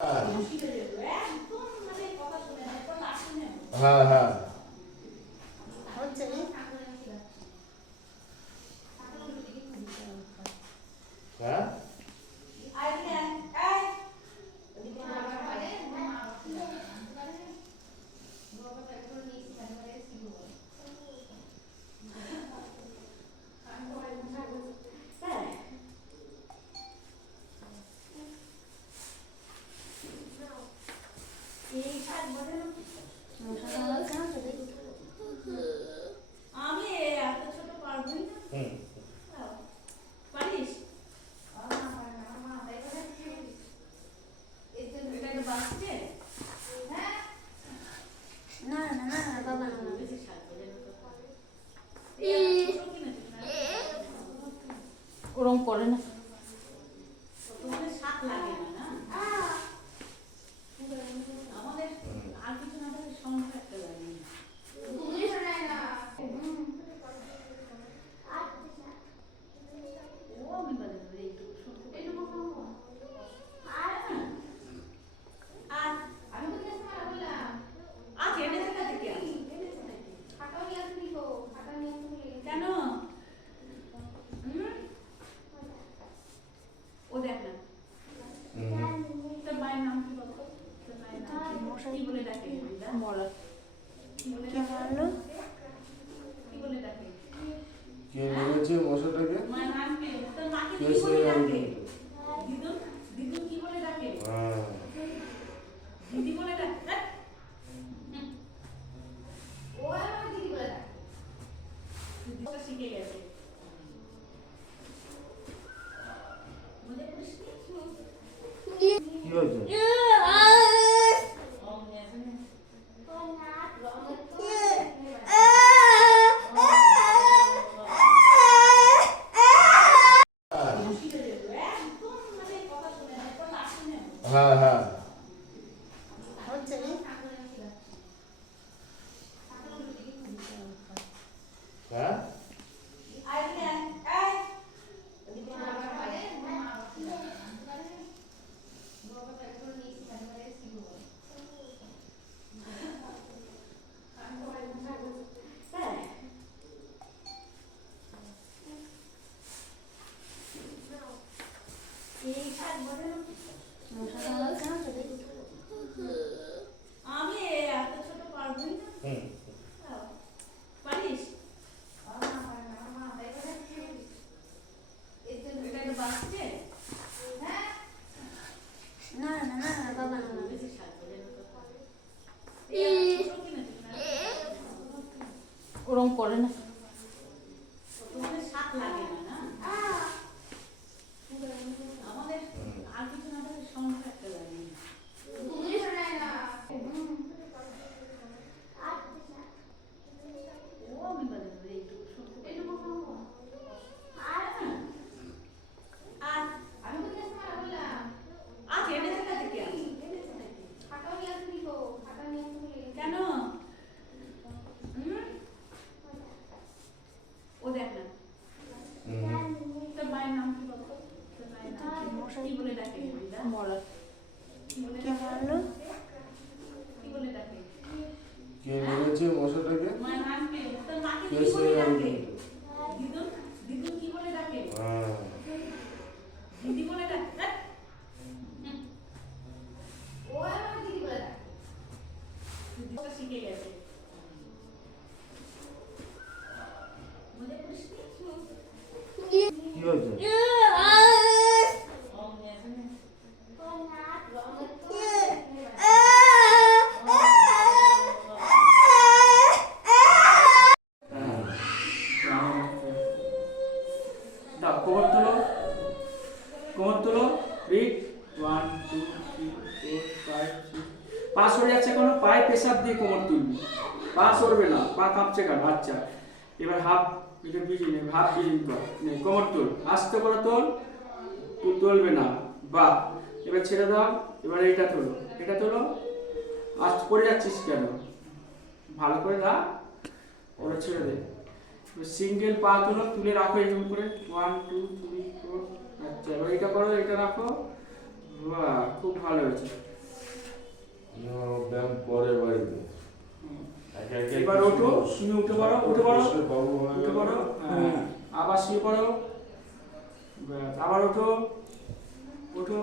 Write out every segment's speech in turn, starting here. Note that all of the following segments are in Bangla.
হ্যাঁ হ্যাঁ হ্যাঁ আমি এত ছোট পারবো না। পারিস? এটা একটা বাচ্চা? না না না বাবা না ওরকম করে না, তোমাদের শাক লাগে না না? আমাদের আর কিছু না থাকলে সংখ্যা একটা লাগে না। ও আমি বাজে ধরে একটু আর আজ এনেছে না থেকে কেন? ও দেখ না তোর মায়ের নাম কি বলতো? তোর মায়ের নাম কি বলে ডাকে? মরদ কি বলে কে মারলো? কি বলে ডাকে? কে মেরেছে মশাটাকে? মায়ের নাম কি? তোর মাকে কে কি সে বলে আমি ডাকে? দিদুন দিদুন কি বলে ডাকে? হ্যাঁ দিদি বলে ডাকে? ও আমার দিদি বলে ডাকে। দিদিটা শিখে গেছে। মজা করিস নি? কি হয়েছে? হ্যাঁ হ্যাঁ হচ্ছে না হ্যাঁ আমি এত ছোট পারবো না। পারিস? এটা একটা বাচ্চা? না না না বাবা না ওরকম করে না, তোমাদের শাক লাগে না না? আমাদের আর কিছু না থাকলে সংখ্যা একটা লাগে না। ও আমি বাজে ধরে একটু আর আজ এনেছে না থেকে কেন? ও দেখ না তোর মায়ের নাম কি বলতো? তোর মায়ের নাম কি বলে ডাকে? মরদ কি বলে কে মারলো? কি বলে ডাকে? কে মেরেছে মশাটাকে? মায়ের নাম কি? তোর মাকে কে কি সে বলে আমি ডাকে? দিদুন দিদুন কি বলে ডাকে? হ্যাঁ দিদি বলে ডাকে? ও আমার দিদি বলে ডাকে। দিদিটা শিখে গেছে। মজা করিস নি? কি হয়েছে? দাও কোমর তোলো, কোমর তোলো, রিড 1 2 3 4 5 6 পা সরে যাচ্ছে কোনো, পায়ে প্রেসার দিয়ে কোমর তুলবি, পা সরবে না, পা কাঁপছে কেন? আচ্ছা এবার হাফ এটা বিজি নে, হাফ বিজিং কর, নে কোমর তোল, আস্তে করে তোল, তুই তুলবে না, বাহ এবার ছেড়ে দাও, এবার এটা তোলো, এটা তোলো, আস্তে পড়ে যাচ্ছিস কেন? ভালো করে দা, এবার ছেড়ে দে, সিঙ্গেল পা তোলো, তুলে রাখো এরকম করে 1 2 3 4 আচ্ছা এবার এটা করো, এটা রাখো, বাহ খুব ভালো হয়েছে। ব্যায়াম পরে বাড়িতে হুম। একে একে এবার কিছু ওঠো, বস। তুমি উঠে পড়ো, উঠে পড়ো। বসে বাবু হয়ে উঠে গেল। পড়ো, হ্যাঁ। আবার শুয়ে পড়ো, ব্যাস, আবার ওঠো, ওঠো।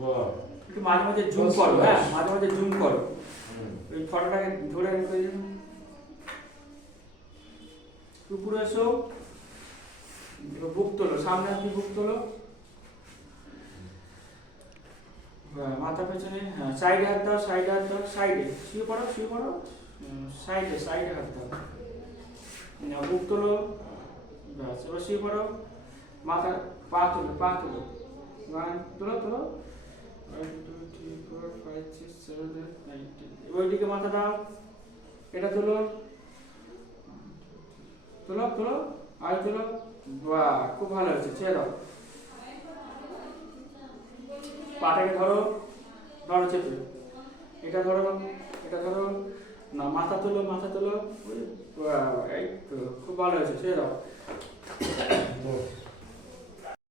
বাহ। একটু মাঝে মাঝে জুম বস, করো, বস। হ্যাঁ, মাঝে মাঝে জুম করো। হুম। ওই ফটোটাকে ধরে রেখে দিন। উপরে এসো, এবার বুক তোলো, সামনে আপনি বুক তোলো। হ্যাঁ, মাথা পেছনে, হ্যাঁ, সাইডে হাত দাও, সাইডে হাত দাও, সাইডে শুয়ে পড়ো, শুয়ে পড়ো। সাইডে সাইডে হাত দাও। না, বুক তোলো, ব্যাস, এবার শুয়ে পড়ো। মাথা, পা তোলো, পা তোলো। তোলো তোলো। 1 2 3 4 5 6 7 8 9 10। এবার ওইদিকে মাথা দাও, এটা তোলো, তোলো তোলো, আর তোলো। বাহ, খুব ভালো হয়েছে, ছেড়ে দাও। পাটাকে ধরো, ধরো চেপে, এটা ধরো, এটা ধরো, না মাথা তোলো, মাথা তোলো। বাহ, এই তো খুব ভালো হয়েছে, ছেড়ে দাও। বাহ।